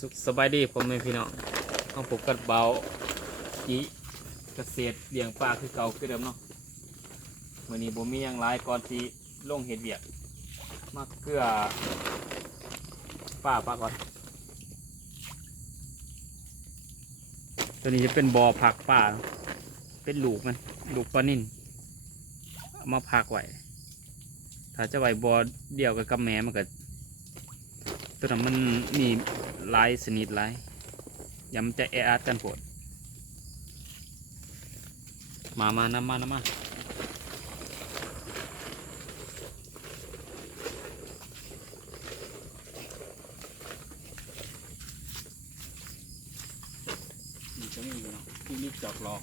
สุขสบายดีผมเป็นพี่น้องต้องปลูกกัดเบาจีเกษตรเลี้ยงปลาคือเก่าคือเดิมเนาะวันนี้ผมมีหยังหลายก่อนที่ลงเห็ดเวียกมาเกลือป้าปลาก่อน ตัวนี้จะเป็นบอ่อผักป่าเป็นลูกมันลูกปลานิ่นเอามาพักไว้ถ้าจะไว้บอ่อเดียวกับกับแม่มันก็ตัวนั้นมันมี หลายชนิดหลายยำจะแออัดกันโผดมามาน้ำมาน้ำมานี่จะมีอยู่เนาะที่นี่จอกหลอก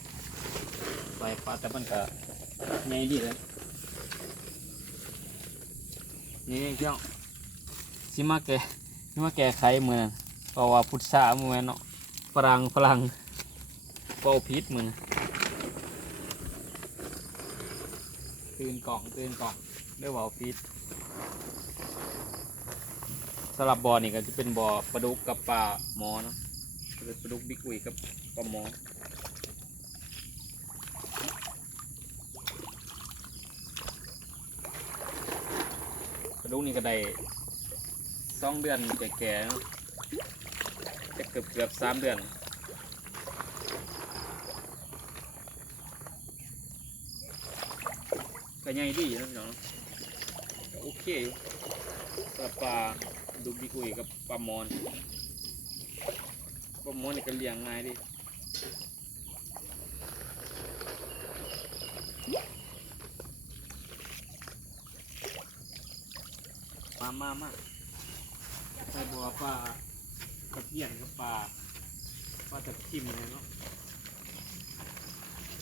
ไปปลาแต่มันก็ใหญ่ดีเลยนี่เจ้าสิมาแกสิมาแกไขมือนั่น เพราะว่าพุทธามือนั่นเนาะฝรั่งฝรั่งเป่าพิษมือนะตื่นกล่องตื่นกล่องเรียกว่าพิษสำหรับบ่อนี่ก็จะเป็นบ่อปลาดุกกับปลาหมอเนาะปลาดุกบิ๊กอุยกับปลาหมอกระดูกนี่ก็ได้สองเดือนแก่ๆเนาะ จะเกือบเกือบสามเดือนก็ใหญ่ดีนะพี่น้องโอเคอยู่สำหรับปลาดุกดิกุยกับปลามอนปลามอนนี่ก็เลี้ยงง่ายดีมามามาใส่บัวปลา กระเพียนกับปลาปลาตะพิมเนี่ยเนาะ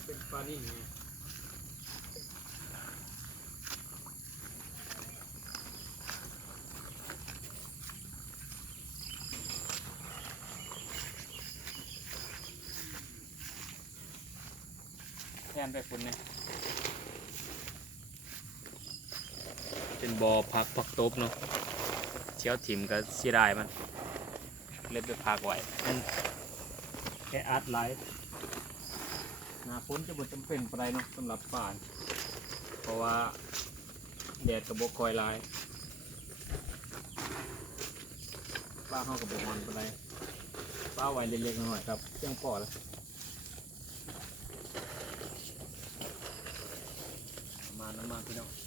เป็นปลานิ่มเนี่ยแทนไปคุณเนี่ยเป็นบอพักพักตบเนาะเชี่ยวถิ่มก็เสียดายมัน เล่นไปพักไว้มันแค่อัดไลท์หนาฝนจะบ่จำเป็นปานใดเนาะสำหรับป่าน เพราะว่าแดดกับบกคอยหลายป้าเข้ากับบกมันปานใดป้าไว้เล็กๆน้อยๆครับเพียงพอแล้วมาน้ำมาพี่น้อง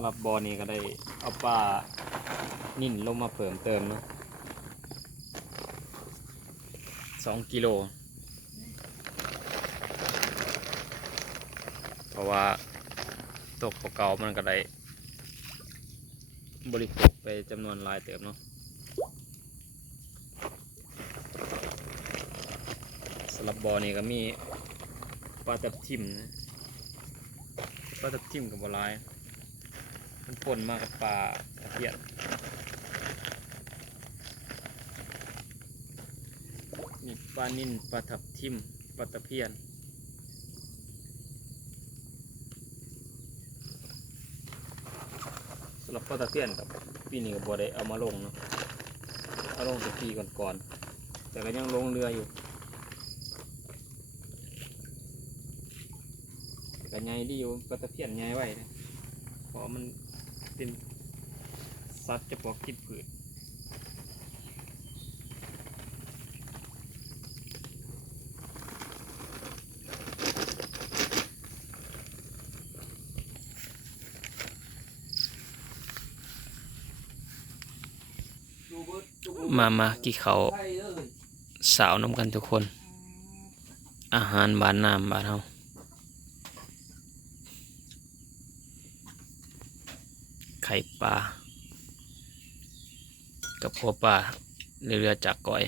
ำหรับบอนี้ก็ได้เอาปลานิ่นลงมาเพิ่มเติมเนาะสองกิโล เพราะว่าตกเก่าๆมันก็ได้บริโภคไปจำนวนหลายเติมเนาะสำหรับบอนี้ก็มีปลาตับทิมปลาตับทิมกับบลาย มันปนมากับปลาตะเพียนมีปลานิ่นปลาทับทิมปลาตะเพียนสำหรับปลาตะเพียนกับปีนี้ก็บ่ได้เอามาลงเนาะเอาลงต่ปีก่อนๆแต่ก็ยังลงเรืออยู่ก็ใหญ่ดีอยู่ปลาตะเพียนใหญ่ไว้นะเพราะมัน เป็นสัตว์เฉพาะกินพืชมามากี่เขาสาวน้ำกันทุกคน อาหารบ้านน้ำบ้านเฮา ไข่ปลากับหัวปลาเรือๆจากก้อย